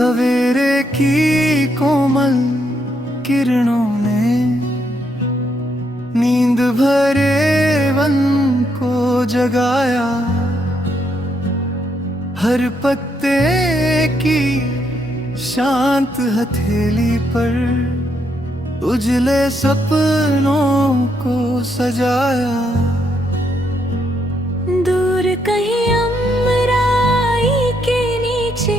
सवेरे की कोमल किरणों ने नींद भरे वन को जगाया। हर पत्ते की शांत हथेली पर उजले सपनों को सजाया। दूर कहीं अम्बराई के नीचे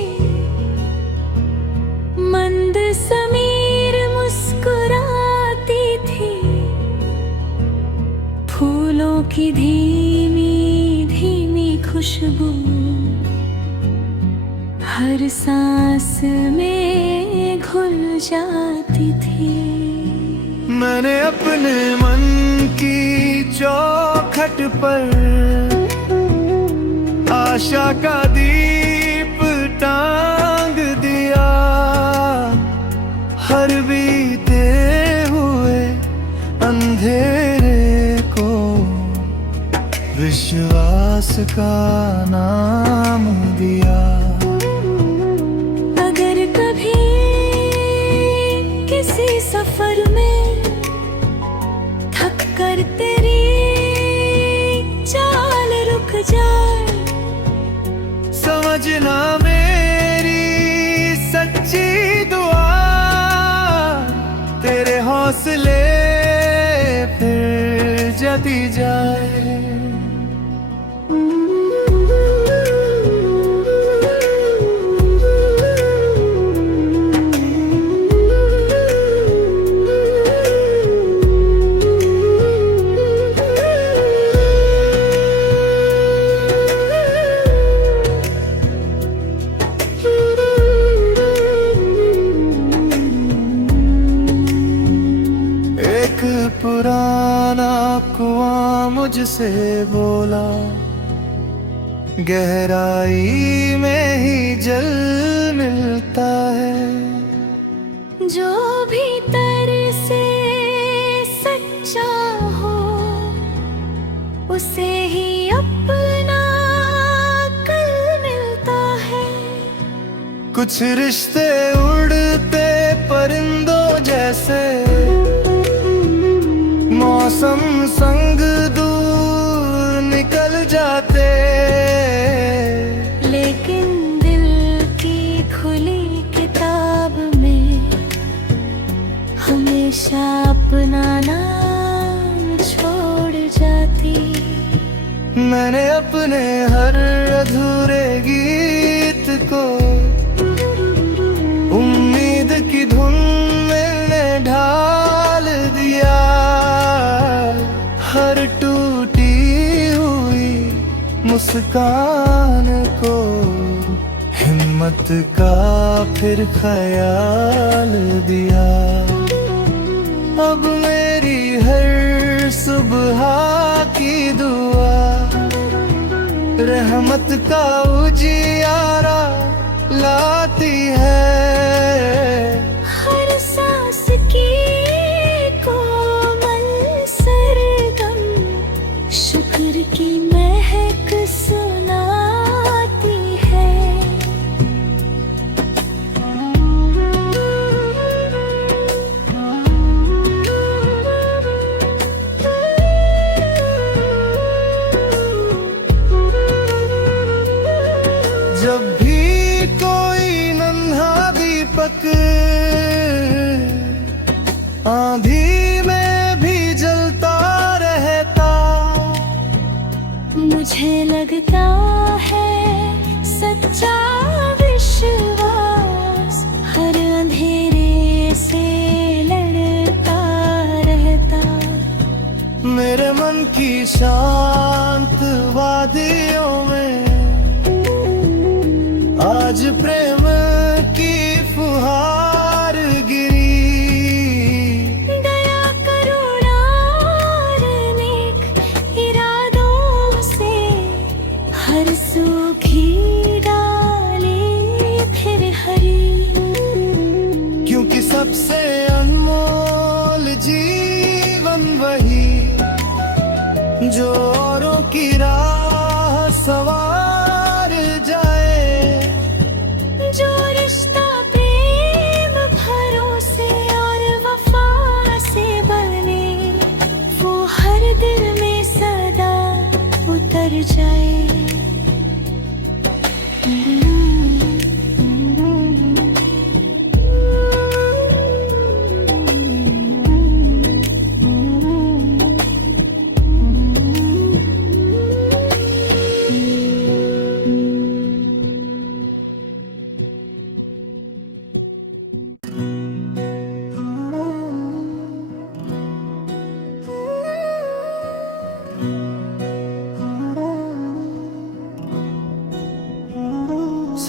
मंद समीर मुस्कुराती थी। फूलों की धीमी धीमी खुशबू हर सांस में घुल जाती थी। मैंने अपने मन की चौखट पर आशा का दीप टांग दिया। हर बीते हुए अंधेरे को विश्वास का नाम दिया। अगर कभी किसी सफर में थक कर तेरी चाल रुक जाए, समझना मेरी सच्ची दुआ तेरे हौसले फिर जदी जाए। पुराना कुआं मुझसे बोला, गहराई में ही जल मिलता है। जो भीतर से सच्चा हो उसे ही अपना कल मिलता है। कुछ रिश्ते उड़ते परिंदों जैसे मौसम संग दूर निकल जाते। लेकिन दिल की खुली किताब में हमेशा अपना नाम छोड़ जाती। मैंने अपने हर अधूरे गीत को उम्मीद की धुन में ढाल दिया। हर टूटी हुई मुस्कान को हिम्मत का फिर ख्याल दिया। अब मेरी हर सुबह की दुआ रहमत का उजियारा लाती है। हर सांस की कोमल सरगम शुक्र की महक सुनाती है। जब भी कोई नन्हा दीपक आंधी में भी जलता रहता, मुझे लगता है सच्चा विश्वास हर अंधेरे से लड़ता रहता। मेरे मन की शांत वादियों में आज प्रेम की फुहार गिरी। दया करुणा और नेक इरादों से हर सूखी डाली फिर हरी। क्योंकि सबसे अनमोल जीवन वही जो औरों की राह सवार जाए। जो रिश्ता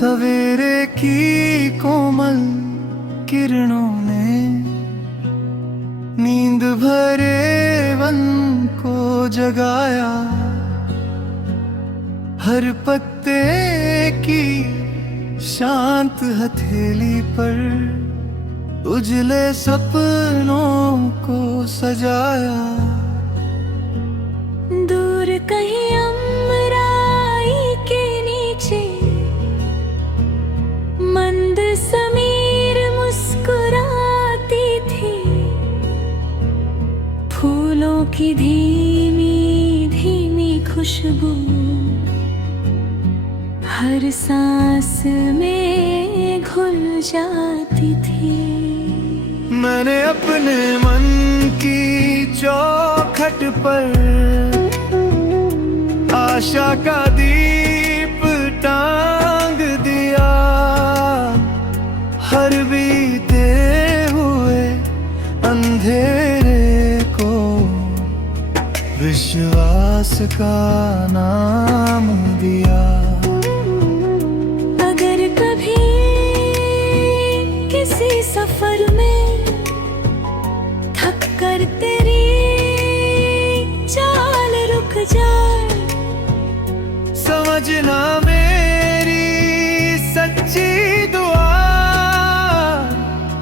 सवेरे की कोमल किरणों ने नींद भरे वन को जगाया। हर पत्ते की शांत हथेली पर उजले सपनों को सजाया। दूर कहीं अमराई के नीचे मंद समीर मुस्कुराती थी। फूलों की धीमी धीमी खुशबू हर सांस में घुल जाती थी। मैंने अपने मन की चौखट पर आशा का दीप टांग दिया। हर बीते हुए अंधेरे को विश्वास का नाम दिया। अगर कभी किसी सफर में थक कर तेरी चाल रुक जाए, समझना मेरी सच्ची दुआ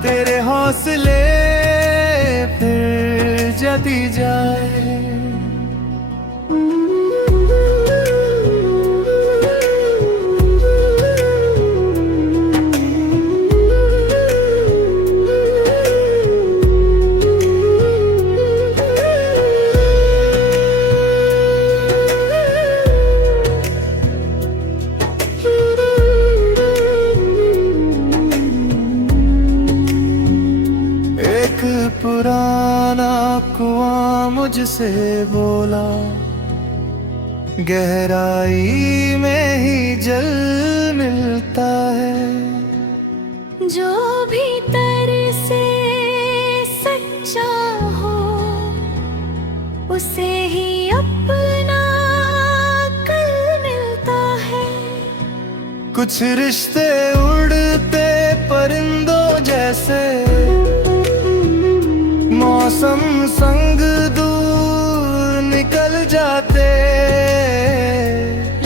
तेरे हौसले फिर जदी जाए। पुराना कुआं मुझसे बोला, गहराई में ही जल मिलता है। जो भीतर से सच्चा हो उसे ही अपना कल मिलता है। कुछ रिश्ते उड़ते परिंदों जैसे मौसम संग दूर निकल जाते,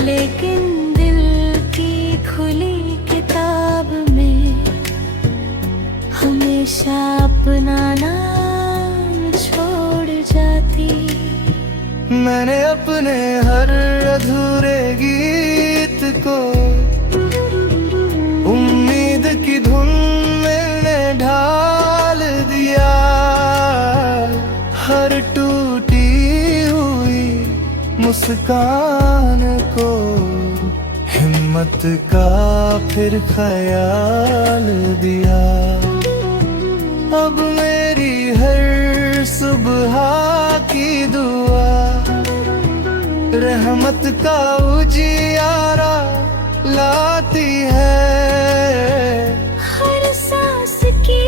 लेकिन दिल की खुली किताब में हमेशा अपना नाम छोड़ जाती। मैंने अपने हर अधूरे गीत को उम्मीद की धुन में ढाल दिया। हर टूटी हुई मुस्कान को हिम्मत का फिर ख्याल दिया। अब मेरी हर सुबह की दुआ रहमत का उजियारा लाती है। हर सांस की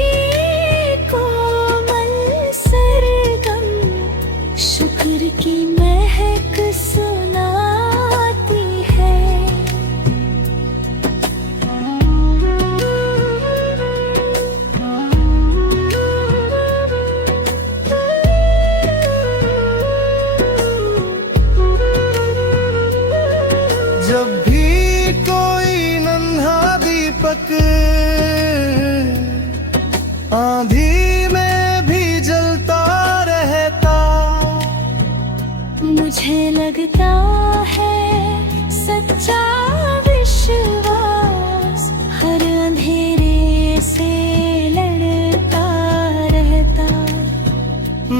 कोमल सरगम शुक्र की महक सुनाती है। जब भी कोई नन्हा दीपक आंधी में भी जलता रहता, मुझे लगता है सच्चा विश्वास हर अंधेरे से लड़ता रहता।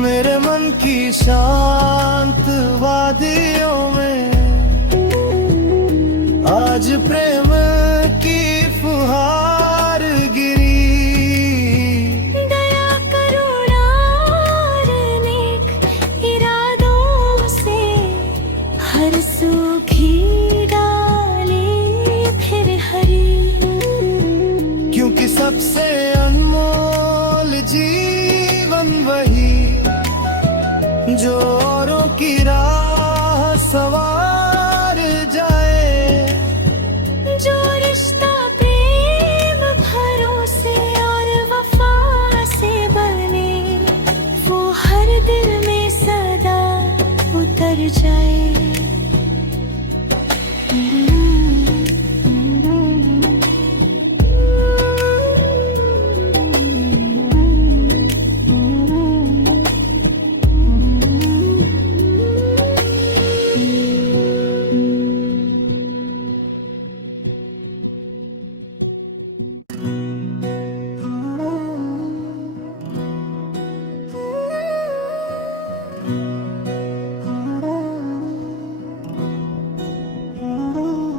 मेरे मन की शांत वादियों में आज प्रेम की फुहार गिरी। दया करुणा और नेक इरादों से हर सूखी डाली फिर हरी। क्योंकि सबसे अनमोल जीवन वही जो औरों की राह सवार जाए। जो रिश्ता दिल में सदा उतर जाए।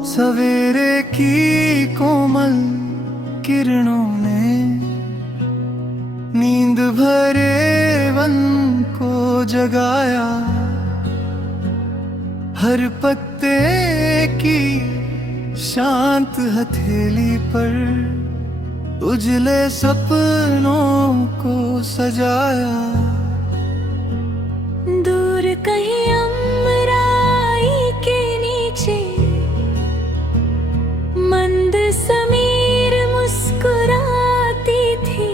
सवेरे की कोमल किरणों ने नींद भरे वन को जगाया। हर पत्ते की शांत हथेली पर उजले सपनों को सजाया। दूर कहीं अमराई के नीचे मंद समीर मुस्कुराती थी।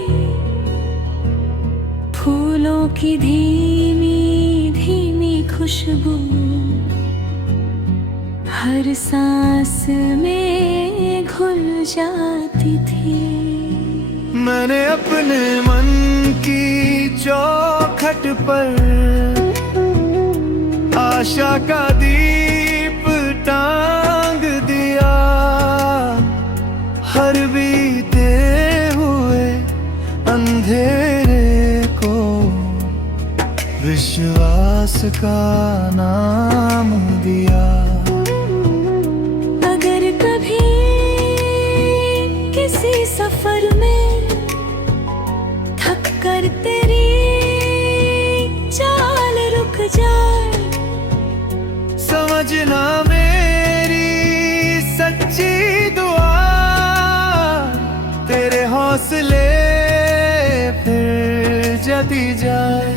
फूलों की धीमी धीमी खुशबू हर सांस में घुल जाती थी। मैंने अपने मन की चौखट पर आशा का दीप टांग दिया। हर बीते हुए अंधेरे को विश्वास का नाम दिया। अगर कभी किसी सफर में थक कर तेरी चाल रुक जाए, समझना मेरी सच्ची दुआ तेरे हौसले फिर जदी जाए।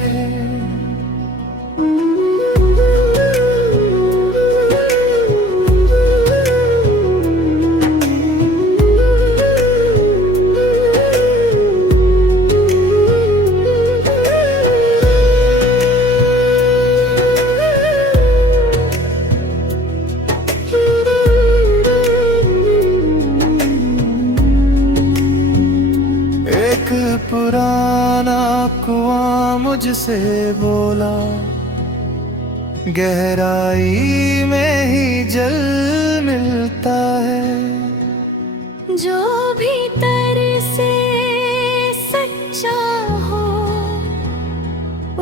पुराना कुआं मुझसे बोला, गहराई में ही जल मिलता है। जो भीतर से सच्चा हो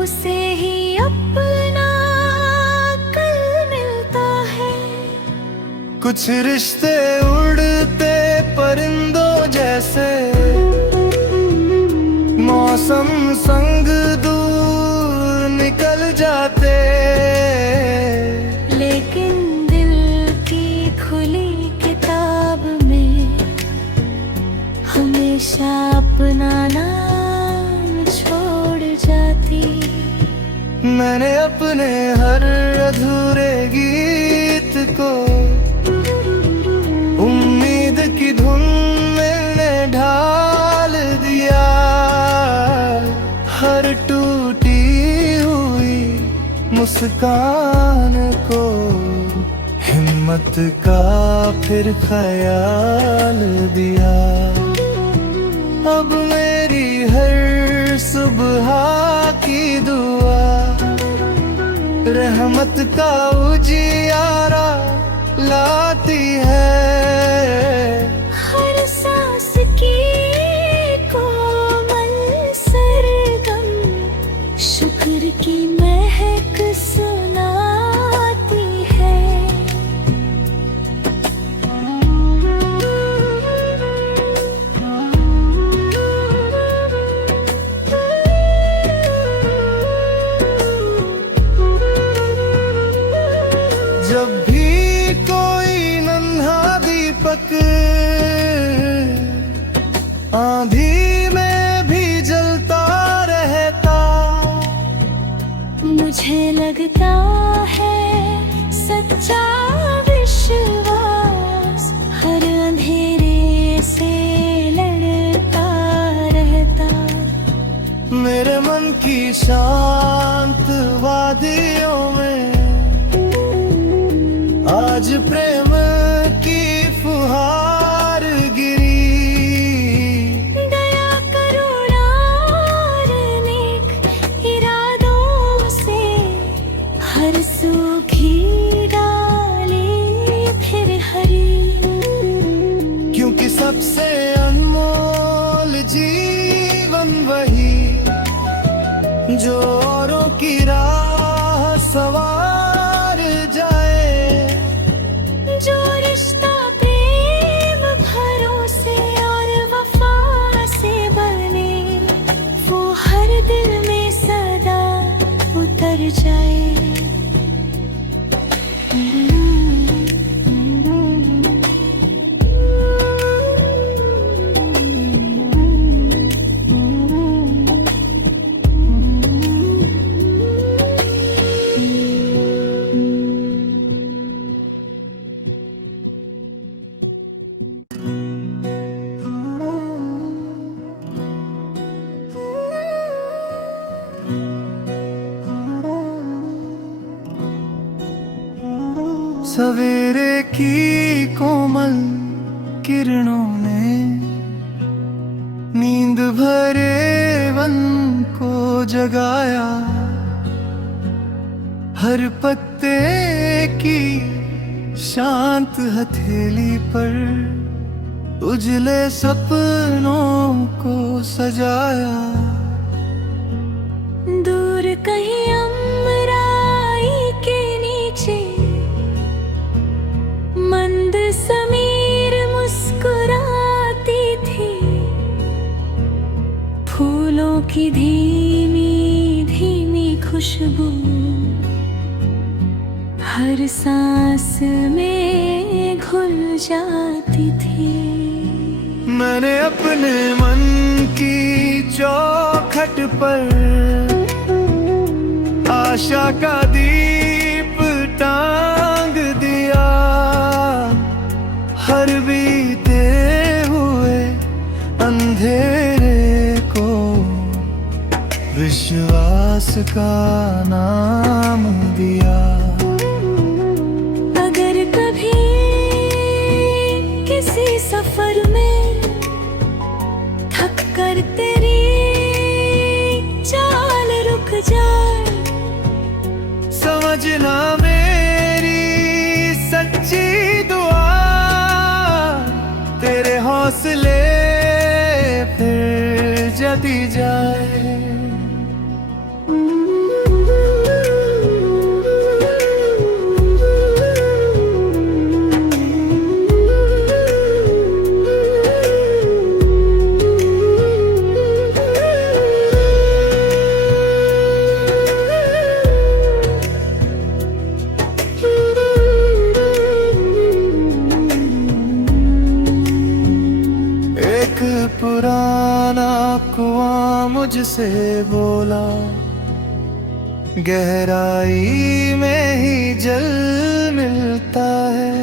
उसे ही अपना कल मिलता है। कुछ रिश्ते उड़ते परिंदों जैसे मौसम संग दूर निकल जाते, लेकिन दिल की खुली किताब में हमेशा अपना नाम छोड़ जाती। मैंने अपने हर अधूरे गीत को उम्मीद की धुन में ढाल दिया। हर टूटी हुई मुस्कान को हिम्मत का फिर ख्याल दिया। अब मेरी हर सुबह की दुआ रहमत का उजियारा लाती है। हर सांस की कोमल सरगम शुक्र की महक सुनाती है। जब भी कोई नन्हा दीपक आंधी में भी जलता रहता, मुझे लगता है सच्चा विश्वास हर अंधेरे से लड़ता रहता। मेरे मन की की शांत वादियों में आज प्रेम की फुहार गिरी। दया करुणा और नेक इरादों से हर सूखी डाली फिर हरी। क्योंकि सबसे अनमोल जीवन वही जो औरों की राह सवार जाए। जो रिश्ता प्रेम भरोसे और वफा से बने वो हर दिल में सदा उतर जाए। सवेरे की कोमल किरणों ने नींद भरे वन को जगाया। हर पत्ते की शांत हथेली पर उजले सपनों को सजाया। दूर कहीं अमराई के नीचे मंद समीर मुस्कुराती थी। फूलों की धीमी धीमी खुशबू हर सांस में घुल जाती थी। मैंने अपने मन की चौखट पर आशा का दीप टांग दिया। हर बीते हुए अंधेरे को विश्वास का नाम दिया। अगर कभी किसी सफर में थक कर तेरी चाल रुक जाए, समझना मेरी सच्ची दुआ तेरे हौसले फिर जदी जाए। पुराना कुआं मुझसे बोला, गहराई में ही जल मिलता है।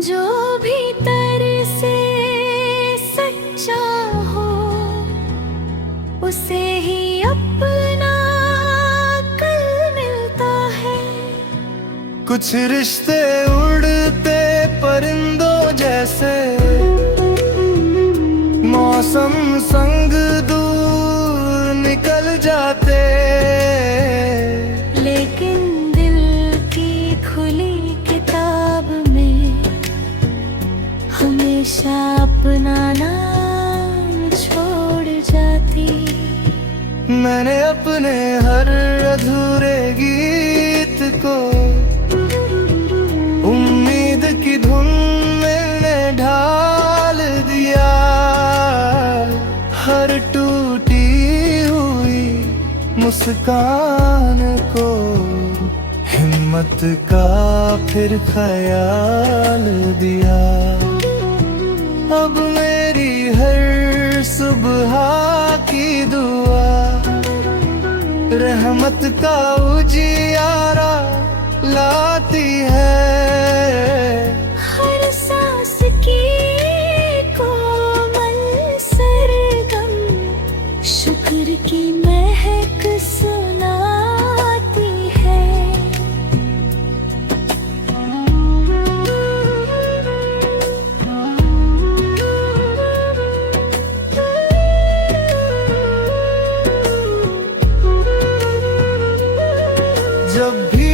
जो भीतर से सच्चा हो उसे ही अपना कल मिलता है। कुछ रिश्ते उड़ते परिंदों जैसे मौसम संग दूर निकल जाते, लेकिन दिल की खुली किताब में हमेशा अपना नाम छोड़ जाती। मैंने अपने हर अधूरे गीत को उम्मीद की धुन में ढाल दिया। हर टूटी हुई मुस्कान को हिम्मत का फिर ख्याल दिया। अब मेरी हर सुबह की दुआ रहमत का उजियारा लाती है। हर सांस की कोमल सरगम शुक्र की महक जब भी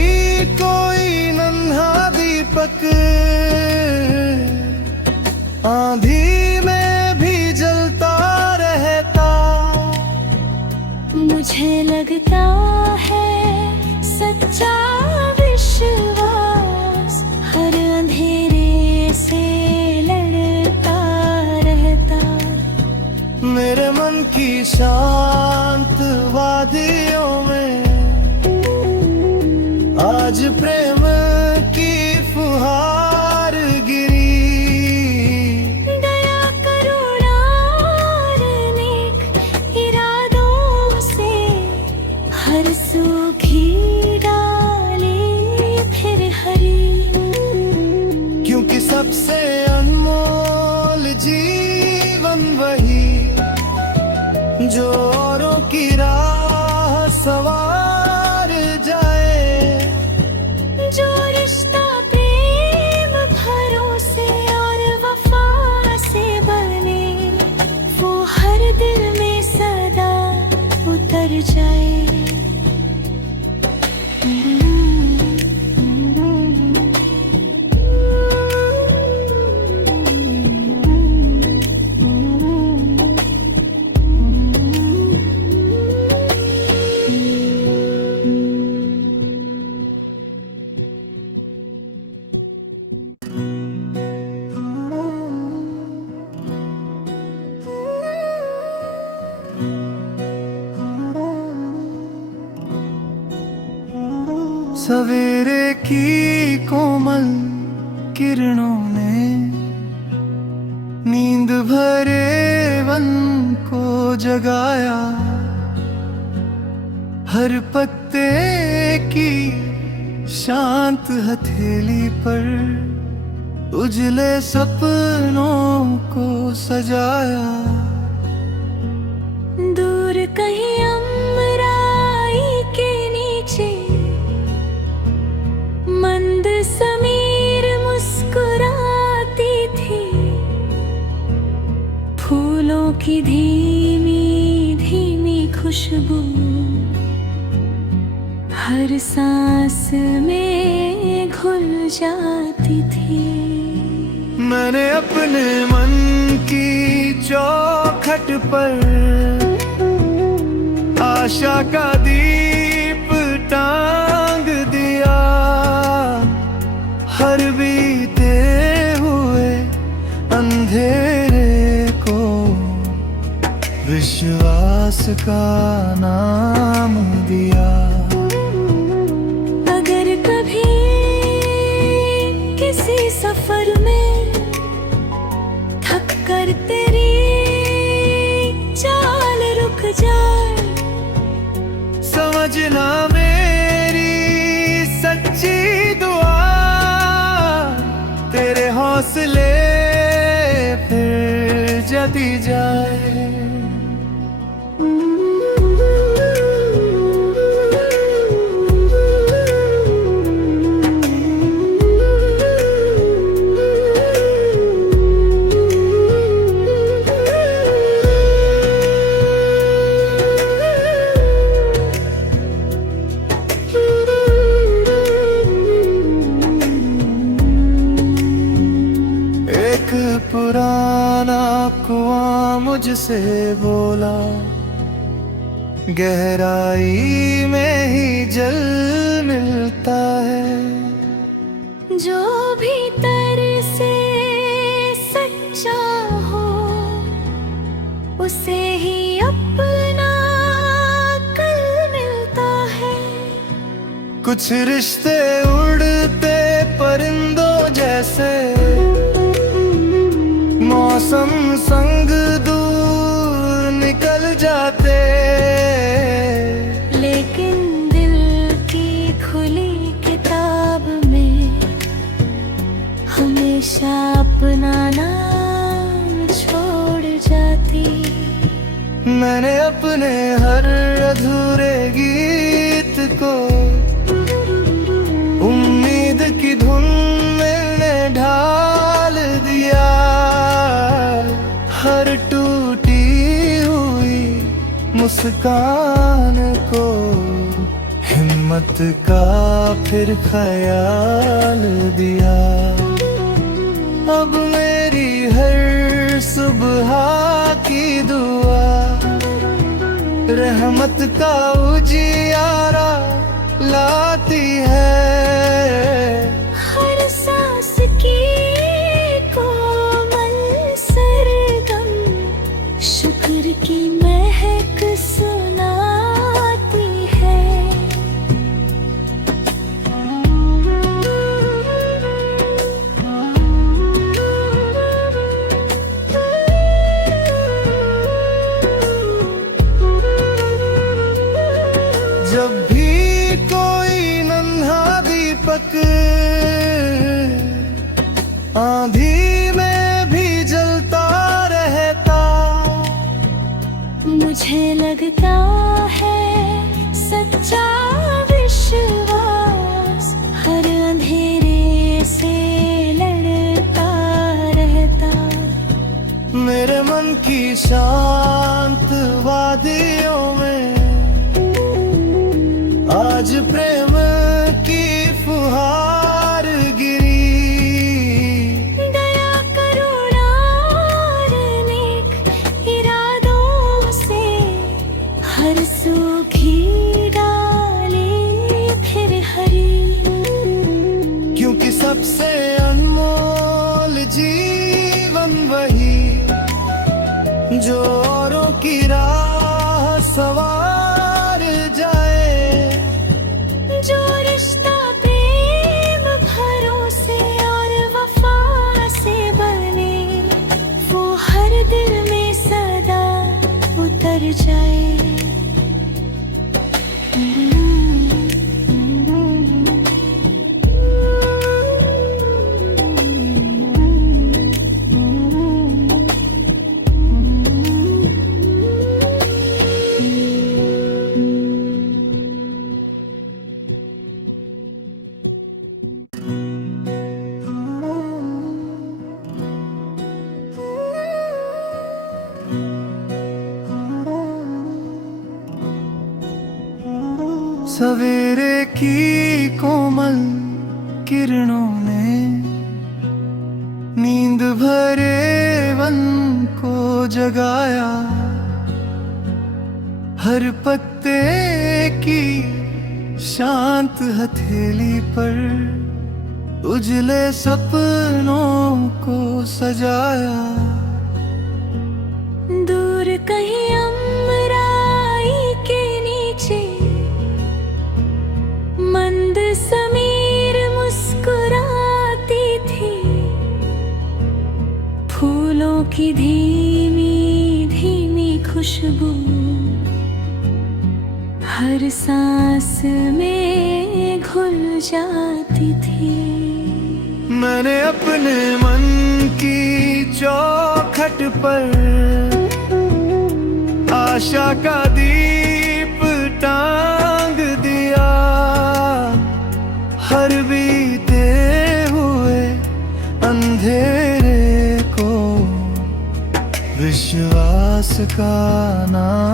कोई नन्हा दीपक आंधी में भी जलता रहता, मुझे लगता है सच्चा विश्वास हर अंधेरे से लड़ता रहता। मेरे मन की शांत वादियों में आज प्रेम की फुहार गिरी। दया करुणा और नेक इरादों से हर सूखी डाली फिर हरी। क्योंकि सबसे अनमोल जीवन वही जो औरों की राह सवार जाए। जो रिश्ता प्रेम भरोसे और वफा से बने, वो हर दिल में सदा उतर जाए। सवेरे की कोमल किरणों ने नींद भरे वन को जगाया। हर पत्ते की शांत हथेली पर उजले सपनों को सजाया। दूर कहीं अमराई के नीचे मंद समीर मुस्कुराती थी। फूलों की धीमी धीमी खुशबू हर सांस में घुल जाती थी। मैंने अपने मन की चौखट पर आशा का दीप टांग दिया। हर बीते हुए अंधेरे को विश्वास का नाम दिया। अगर कभी किसी सफर में थक कर तेरी चाल रुक जाए, समझना मेरी सच्ची दुआ तेरे हौसले फिर जदी जाए। पुराना कुआं मुझसे बोला, गहराई में ही जल मिलता है। जो भीतर से सच्चा हो उसे ही अपना कल मिलता है। कुछ रिश्ते उड़ते परिंदों जैसे मौसम संग दूर निकल जाते, लेकिन दिल की खुली किताब में हमेशा अपना नाम छोड़ जाती। मैंने अपने हर अधूरे गीत को उम्मीद की धुन में ढाल दिया। हर टूटी हुई मुस्कान को हिम्मत रहमत का फिर ख्याल दिया। अब मेरी हर सुबह की दुआ रहमत का उजियारा लाती है। हर सांस की कोमल सरगम शुक्र की महक सुनाती है। जब भी कोई नन्हा दीपक आंधी में भी जलता रहता, मुझे लगता है सच्चा विश्वास हर अंधेरे से लड़ता रहता। मेरे मन की शांत वादियों में आज प्रेम की फुहार गिरी। दया करुणा और नेक इरादों से हर सूखी डाली फिर हरी। क्योंकि सबसे अनमोल जीवन वही जो औरों की राह सवार जाए। जो रिश्ता प्रेम भरोसे और वफा से बने वो हर दिल में सदा उतर जाए। सवेरे की कोमल किरणों ने नींद भरे वन को जगाया। हर पत्ते की शांत हथेली पर उजले सपनों को सजाया। दूर कहीं अम्बराई के नीचे मंद समीर मुस्कुराती थी। फूलों की धीमी धीमी खुशबू हर सांस में घुल जाती थी। मैंने अपने मन की चौखट पर आशा का दीप टांग दिया। हर बीते हुए अंधेरे को विश्वास का नाम